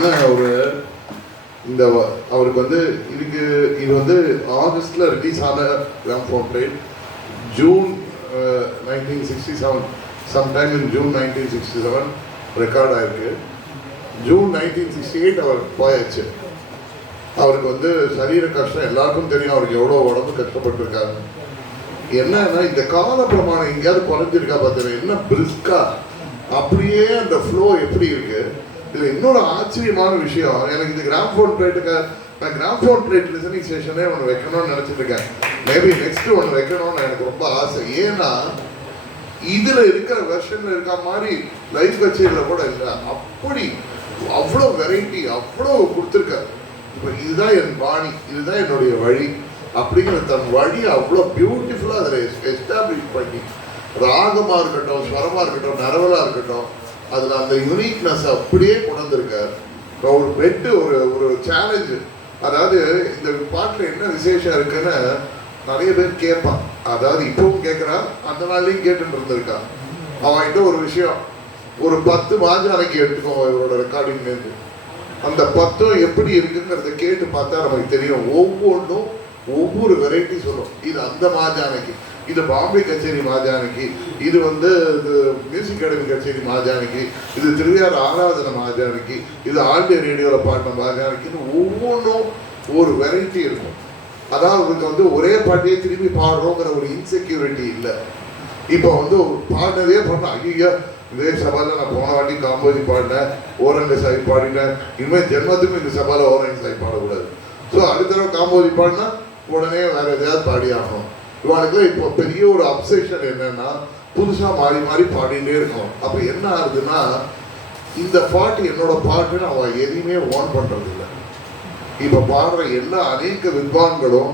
ஏன்னா இந்த அவருக்கு வந்து இது வந்து ஆகஸ்ட்ல ரிலீஸ் ஆன gramophone plate June 1967 sometime in June 1967 record ஆயிருக்கு. ஜூன் 1968 அவர் போயாச்சு. அவருக்கு வந்து சரீர கஷ்டம் எல்லாருக்கும் தெரியும், அவருக்கு எவ்வளோ உடம்பு கஷ்டப்பட்டுருக்காரு. என்னன்னா இந்த கால பிரமாணம் எங்கேயாவது குறைஞ்சிருக்கா பார்த்தீங்கன்னா, என்ன பிரிஸ்கா அப்படியே அந்த ஃப்ளோ எப்படி இருக்கு. இதில் இன்னொரு ஆச்சரியமான விஷயம், எனக்கு இந்த கிராம்ஃபோன் பிளேட்டுக்கு நான் கிராம்ஃபோன் பிளேட் லிசனிங் ஸ்டேஷனே ஒன்று வைக்கணும்னு நினச்சிட்டு இருக்கேன். மேபி நெக்ஸ்ட் ஒன்று வைக்கணும்னு எனக்கு ரொம்ப ஆசை. ஏன்னா இதில் இருக்கிற வெர்ஷனில் இருக்க மாதிரி லைவ் கச்சேரியில் கூட இல்லை. அப்படி அவ்வளோ வெரைட்டி அவ்வளோ கொடுத்துருக்காரு. இப்போ இதுதான் என் பாணி, இதுதான் என்னுடைய வழி அப்படிங்கிற தன் வழி அவ்வளோ பியூட்டிஃபுல்லாக அதில் எஸ்டாப்ளிஷ் பண்ணி, ராகமாக இருக்கட்டும், ஸ்வரமாக இருக்கட்டும், நரவலாக இருக்கட்டும், அதில் அந்த யூனிக்னஸ் அப்படியே கொண்டு வந்திருக்கார். ஒரு பெட்டு ஒரு சேலஞ்சு. அதாவது இந்த பாட்டில் என்ன விசேஷம் இருக்குன்னு நிறைய பேர் கேட்பான். அதாவது இப்பவும் கேட்குறான், அந்த நாள்லையும் கேட்டுட்டு இருந்திருக்கான். அவன்கிட்ட ஒரு விஷயம், ஒரு 10 மாஜானைக்கு எடுத்துக்கோங்க இவரோட ரெக்கார்டிங்லேருந்து. அந்த 10 எப்படி இருக்குங்கிறத கேட்டு பார்த்தா நமக்கு தெரியும். ஒவ்வொன்றும் ஒவ்வொரு வெரைட்டி சொல்லும். இது அந்த மாஜானைக்கு, இது பாம்பே கச்சேரி மாஜானைக்கு, இது வந்து இது மியூசிக் அகாடமி கச்சேரி மாஜானைக்கு, இது திருவையாறு ஆராதனை மாஜானைக்கு, இது ஆல் இண்டியா ரேடியோவில் பாடின மாஜானைக்குன்னு ஒவ்வொன்றும் ஒரு வெரைட்டி இருக்கும். அதாவது அவருக்கு வந்து ஒரே பாட்டியே திரும்பி பாடுறோங்கிற ஒரு இன்செக்யூரிட்டி இல்லை. இப்போ வந்து பாடினதே பண்ண ஐயா இதே சபாவில் நான் போன வாட்டி காம்போதி பாடினேன், ஓரங்க சாய் பாடினேன், இனிமேல் ஜென்மத்துக்கும் இந்த சபாவில் ஓரங்க சாய் பாடக்கூடாது. ஸோ அடுத்த தடவை காம்போதி பாடினா உடனே வேற எதையாவது பாடி ஆகணும். இவனுக்குலாம் இப்போ பெரிய ஒரு அப்செஷன் என்னன்னா, புதுசாக மாறி மாறி பாடிட்டே இருக்கணும். அப்போ என்ன ஆகுதுன்னா, இந்த பாட்டு என்னோட பாட்டுன்னு அவன் எதையுமே ஓன் பண்ணுறது இல்லை. இப்போ பாடுற எல்லா அநேக வித்வான்களும்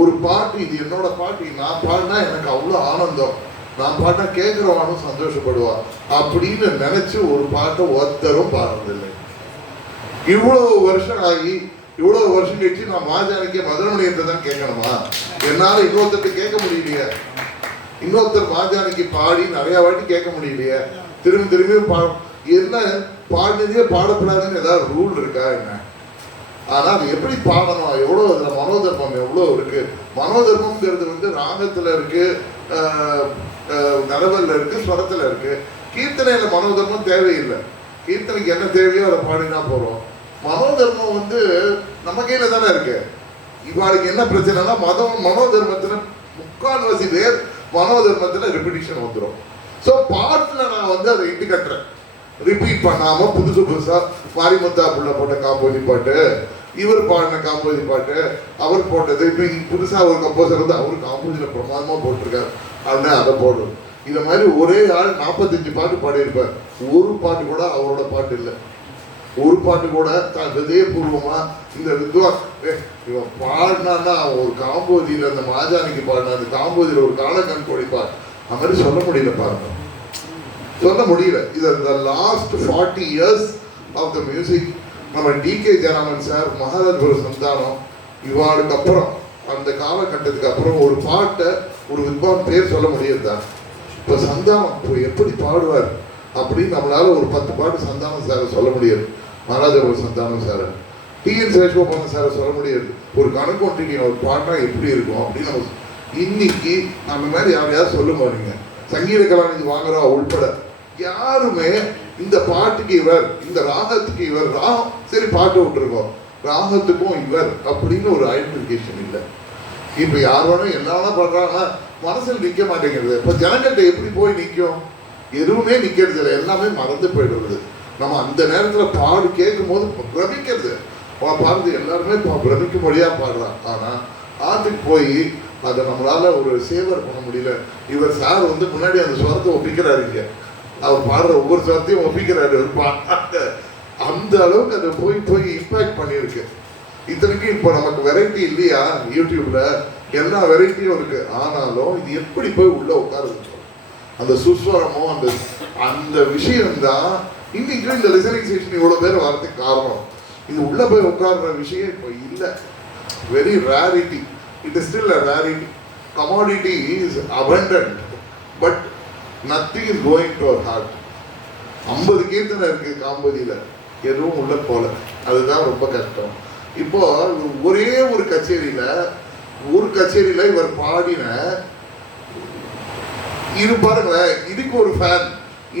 ஒரு பாட்டு இது என்னோட பாட்டு, நான் பாடினா எனக்கு அவ்வளோ ஆனந்தம், நான் பாட்டா கேட்குறவானும் சந்தோஷப்படுவான் அப்படின்னு நினைச்சு ஒரு பாட்டை ஒருத்தரும் பாடுறதில்லை. இவ்வளோ வருஷம் ஆகி இவ்வளோ வருஷம் கழிச்சு நான் மாஜானிக்கே மதுரமணியத்தை தான் கேட்கணுமா? என்னால் இன்னொருத்தருக்கு கேட்க முடியலையே. இன்னொருத்தர் மாஜானிக்கு பாடி நிறையா வாட்டி கேட்க முடியலையே. திரும்பி என்ன பாடினதே பாடப்படாதுன்னு ஏதாவது ரூல் இருக்கா என்ன? ஆனால் அது எப்படி பாடணும், எவ்வளோ அதில் மனோதர்மம் எவ்வளோ இருக்குது. மனோதர்மங்கிறது வந்து ராகத்தில் இருக்குது, நரவலில் இருக்குது, ஸ்வரத்தில் இருக்குது. கீர்த்தனையில் மனோதர்மம் தேவையில்லை. கீர்த்தனைக்கு என்ன தேவையோ அதை பாடினா போகிறோம். மனோதர்மம் வந்து நம்ம கையில் தானே இருக்கு. இவாளுக்கு என்ன பிரச்சனைனா மனோதர்மத்தில் முக்கால்வாசி பேர் மனோதர்மத்தில் ரெப்பிட்டிஷன் வந்துடும். ஸோ பாட்டில் நான் வந்து அதை இட்டு கட்டுறேன், ரிப்பீட் பண்ணாமல் புதுசாக மாரிமுத்தா புள்ள போட்ட காம்போதி பாட்டு, இவர் பாடின காம்போதி பாட்டு, அவர் போட்டது, இப்போ புதுசாக ஒரு கம்போசர் வந்து அவர் காம்போசியில் பிரமாதமாக போட்டிருக்காரு அப்படின்னா அதை போடுறது. இதை மாதிரி ஒரே ஆள் 45 பாட்டு பாடியிருப்பார். ஒரு பாட்டு கூட அவரோட பாட்டு இல்லை. ஒரு பாட்டு கூட தான் ஹிருதயபூர்வமாக இந்த வித்வான் இவன் பாடினான்னா ஒரு காம்போதியில் அந்த மாஜானிக்கு பாடினா அந்த காம்போதியில் ஒரு காலக்கண் கொடிப்பார், அது மாதிரி சொல்ல முடியல. பாருங்க, சொல்ல முடியல. இது இந்த last 40 years of the music. நம்ம டி.கே. ஜெயராமன் சார், மகாராஜபுரம் சந்தானம், இவாளுக்கு அப்புறம் அந்த காலகட்டத்துக்கு அப்புறம் ஒரு பாட்டை ஒரு வித்வான் பேர் சொல்ல முடியுதா? இப்போ சந்தானம் இப்போ எப்படி பாடுவார் அப்படின்னு நம்மளால ஒரு 10 பாட்டு சந்தானம் சாரை சொல்ல முடியாது. மகாராஜபுரம் சந்தானம் சாரை, டி.என். சேஷகோபாலன் சாரை சொல்ல முடியாது. ஒரு கணக்கு ஒன்றிக்கு ஒரு பாட்டா எப்படி இருக்கும் அப்படின்னு நம்ம இன்னைக்கு நம்ம மாதிரி யாரையாவது சொல்ல போறீங்க. சங்கீத கலாநிதி வாங்குறோம் உள்பட யாருமே இந்த பாட்டுக்கு இவர், இந்த ராகத்துக்கு இவர், ராகம் சரி பாட்டு விட்டுருக்கோம், ராகத்துக்கும் இவர் அப்படின்னு ஒரு ஐடென்டிஃபிகேஷன் இல்லை. இப்போ யார் வேணும் என்னெல்லாம் பண்ணுறாங்கன்னா மனசில் நிற்க மாட்டேங்கிறது. இப்போ ஜனங்கள்கிட்ட எப்படி போய் நிற்கும்? எதுவுமே நிற்கிறது இல்லை, எல்லாமே மறந்து போயிடுறது. நம்ம அந்த நேரத்தில் பாடு கேட்கும் போது பிரமிக்கிறது. பாடுறது எல்லாருமே பிரமிக்கும்படியாக பாடுறான். ஆனால் ஆற்றுக்கு போய் அதை நம்மளால ஒரு சேவர் பண்ண முடியல. இவர் சார் வந்து முன்னாடி அந்த ஸ்வரத்தை ஒப்பிக்கிறாரு, இங்கே அவர் பாடுற ஒவ்வொரு ஸ்வரத்தையும் ஒப்பிக்கிறாரு. அந்த அளவுக்கு அதை போய் இம்பேக்ட் பண்ணியிருக்கு. இத்தனைக்கும் இப்போ நமக்கு வெரைட்டி இல்லையா, யூடியூப்ல எல்லா வெரைட்டியும் இருக்கு. ஆனாலும் இது எப்படி போய் உள்ள உட்காருது, அந்த சுஸ்வரமோ அந்த விஷயம்தான் இன்னைக்கு இந்த லிசனிங் செக்ஷன் இவ்வளோ பேர் வரதுக்கு காரணம். இது உள்ள போய் உட்கார்ற விஷயம் இப்போ இல்லை. Very rarity. It is still a rarity. Commodity is abundant, but nothing is going to our heart. 50 கீர்த்தனை இருக்கு காம்போதியில், எதுவும் உள்ள போல. அதுதான் ரொம்ப கஷ்டம். இப்போ ஒரே ஒரு கச்சேரியில இவர் பாடின இது பாருங்களேன், இதுக்கு ஒரு ஃபேன்.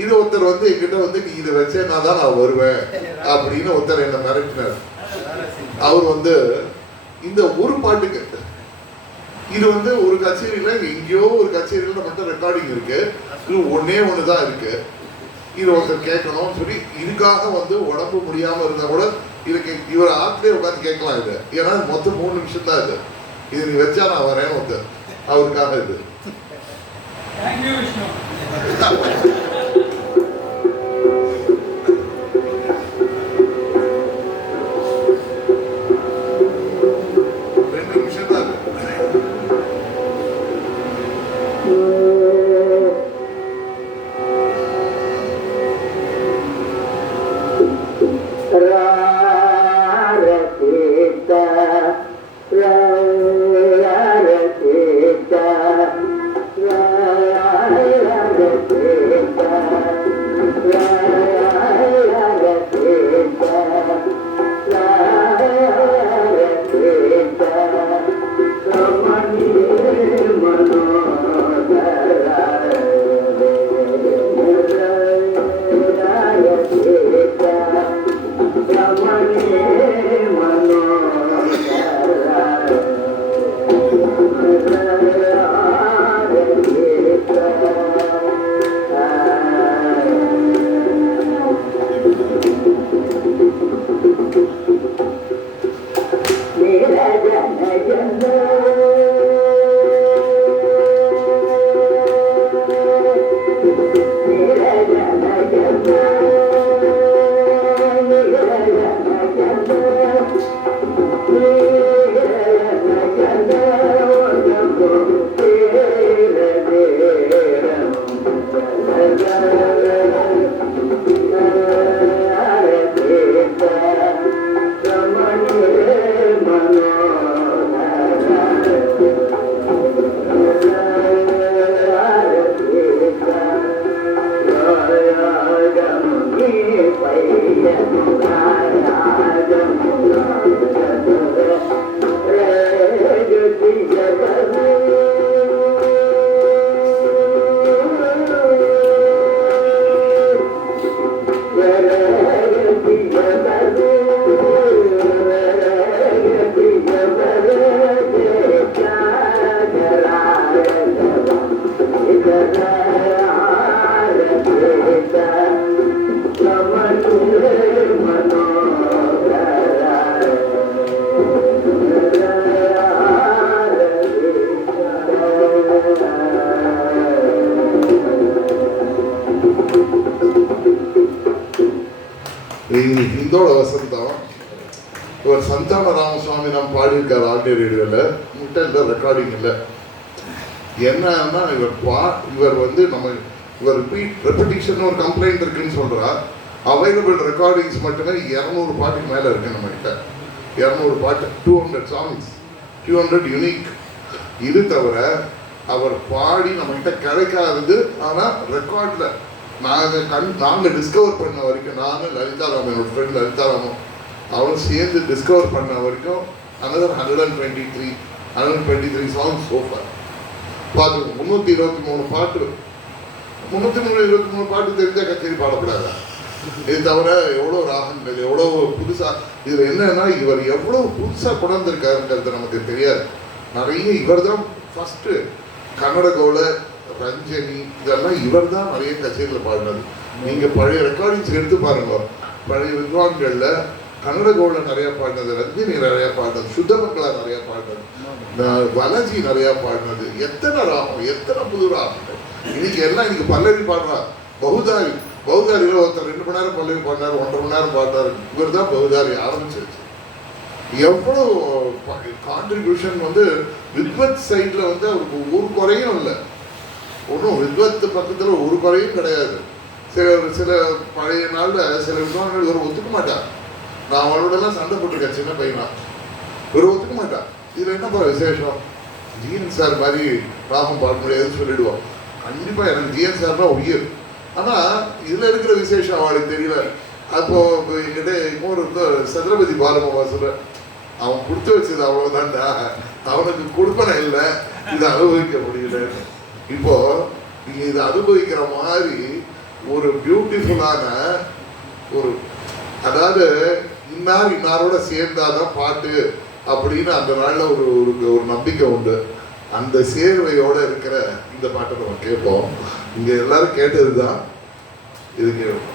இது ஒருத்தர் வந்து என்கிட்ட வந்து நீ இதை வச்சேன்னா தான் நான் வருவேன் அப்படின்னு ஒருத்தர் என்ன மிரட்டினார். அவர் வந்து இந்த ஒரு பாட்டுக்கு இது வந்து ஒரு கச்சேரியில எங்கேயோ ஒரு கச்சேரியில மட்டும் ரெக்கார்டிங் இருக்கு, இது ஒண்ணு தான் இருக்கு, இது ஒருத்தர் கேட்கணும்னு சொல்லி இதுக்காக வந்து உடம்பு முடியாம இருந்தா கூட இதுக்கு இவர் ஆத்திலே உட்காந்து கேட்கலாம். இது ஏன்னா மொத்தம் 3 நிமிஷம் தான் இது நீ வச்சா நான் வரேன்னு ஒருத்தர் அவருக்காக இது. இந்தோட வசந்தம் இவர் சந்தான ராமசுவாமி நாம் பாடியிருக்கார் ஆடியோ ரேடியோவில். முட்டை இல்லை, ரெக்கார்டிங் இல்லை. என்னன்னா இவர் வந்து இவர் ரெப்படிஷன் ஒரு கம்ப்ளைண்ட் இருக்குன்னு சொல்றா. அவைலபிள் ரெக்கார்டிங்ஸ் மட்டுமே 200 பாட்டுக்கு மேலே இருக்கு நம்ம கிட்ட. 200 பாட்டு, 200 சாங்ஸ், 200 யூனிக். இது தவிர அவர் பாடி நம்ம கிட்ட கிடைக்காதது. ஆனால் ரெக்கார்டில் நாங்கள் டிஸ்கவர் பண்ண வரைக்கும், நானும் லலிதாராமன், என்னோட ஃப்ரெண்ட் லலிதாராமன், அவரும் சேர்ந்து டிஸ்கவர் பண்ண வரைக்கும் another 123 சாங்ஸ் சோஃபார் பாட்டு. 323 பாட்டு, 323 பாட்டு தெரிஞ்ச கச்சேரி பாடக்கூடாது. இது தவிர எவ்வளோ ராகங்கள், எவ்வளோ புதுசாக. இதில் என்னன்னா இவர் எவ்வளோ புதுசாக கொண்டாந்துருக்காருங்கிறது நமக்கு தெரியாது. நிறைய இவர் தான் ஃபஸ்ட்டு கன்னட கவுள, ரஞ்சனி இதெல்லாம் இவர் தான் நிறைய கச்சேரியில் பாடினது. நீங்கள் பழைய ரெக்கார்டிங்ஸ் எடுத்து பாருங்க. பழைய வித்வான்களில் கன்னட கவுள நிறையா பாடினது, ரஞ்சனி நிறையா பாடினது, சுத்தமங்களா நிறையா பாடினது, வலஜி நிறையா பாடினது. எத்தனை ராகம், எத்தனை புது ராகங்கள். இன்னைக்கு பல்லவி பாடுறா. பகுதாரியில் ஒருத்தர் 2 மணி நேரம் பல்லவி பாடினார், 1.5 மணி நேரம் பாடினார். இவர் தான் பகுதாரி ஆரம்பிச்சிருச்சு. எவ்வளோ கான்ட்ரிபியூஷன் வந்து வித்வத் சைடில் வந்து அவருக்கு ஒரு குறையும் இல்லை. ஒன்றும் வித்வத்து பக்கத்தில் ஒரு குறையும் கிடையாது. சில பழைய நாளில் சில வித்வான்கள் இவர் ஒத்துக்க மாட்டார். நான் அவளோடலாம் சண்டை போட்டிருக்கேன் சின்ன பையனா. இவர் ஒத்துக்க மாட்டார். இதில் என்னப்பா விசேஷம், ஜிஎன் சார் மாதிரி ராகம் பாட முடியாதுன்னு சொல்லிடுவோம். கண்டிப்பாக எனக்கு ஜிஎன் சார் தான் உயிர். ஆனால் இதில் இருக்கிற விசேஷம் அவளுக்கு தெரியல. அப்போ என்கிட்ட இன்னொரு சத்ரபதி பாலமாமா சொல்ற, அவன் கொடுத்து வச்சது அவ்வளவுதான்டா, அவனுக்கு கொடுப்பனை இல்லை, இதை அனுபவிக்க முடியல. இப்போ நீங்க இதை அனுபவிக்கிற மாதிரி ஒரு பியூட்டிஃபுல்லான ஒரு, அதாவது இன்னாரோட சேர்ந்தாதான் பாட்டு அப்படின்னு அந்த நாள்ல ஒரு ஒரு நம்பிக்கை உண்டு. அந்த சேர்வையோட இருக்கிற இந்த பாட்டை நம்ம கேட்போம். இங்க எல்லாரும் கேட்டதுதான் இது கேட்போம்.